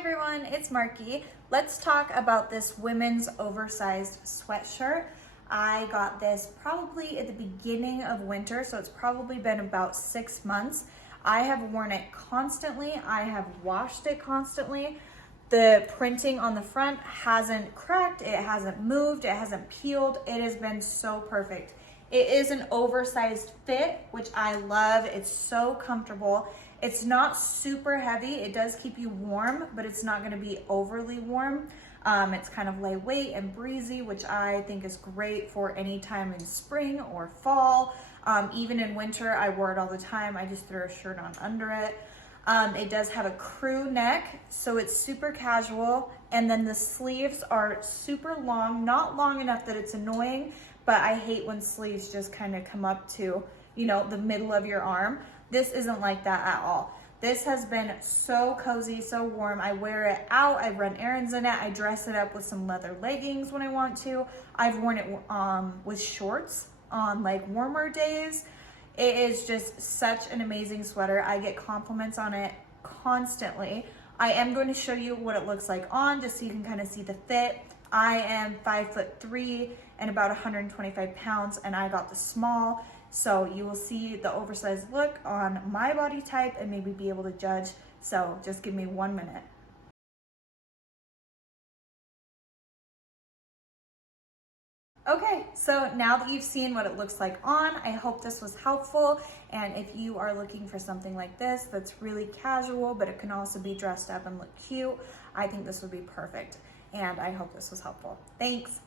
everyone, it's Marky. Let's talk about this women's oversized sweatshirt. I got this probably at the beginning of winter, so it's probably been about 6 months. I have worn it constantly. I have washed it constantly. The printing on the front hasn't cracked, it hasn't moved, it hasn't peeled. It has been so perfect. It is an oversized fit, which I love. It's so comfortable. It's not super heavy. It does keep you warm, but it's not gonna be overly warm. It's kind of lightweight and breezy, which I think is great for any time in spring or fall. Even in winter, I wore it all the time. I just threw a shirt on under it. It does have a crew neck, so it's super casual. And then the sleeves are super long, not long enough that it's annoying, but I hate when sleeves just kind of come up to, you know, the middle of your arm. This isn't like that at all. This has been so cozy, so warm. I wear it out, I run errands in it, I dress it up with some leather leggings when I want to. I've worn it with shorts on like warmer days. It is just such an amazing sweater. I get compliments on it constantly. I am going to show you what it looks like on, just so you can kind of see the fit. I am 5'3" and about 125 pounds, and I got the small. So you will see the oversized look on my body type and maybe be able to judge. So just give me 1 minute. Okay, so now that you've seen what it looks like on, I hope this was helpful. And if you are looking for something like this that's really casual, but it can also be dressed up and look cute, I think this would be perfect. And I hope this was helpful. Thanks.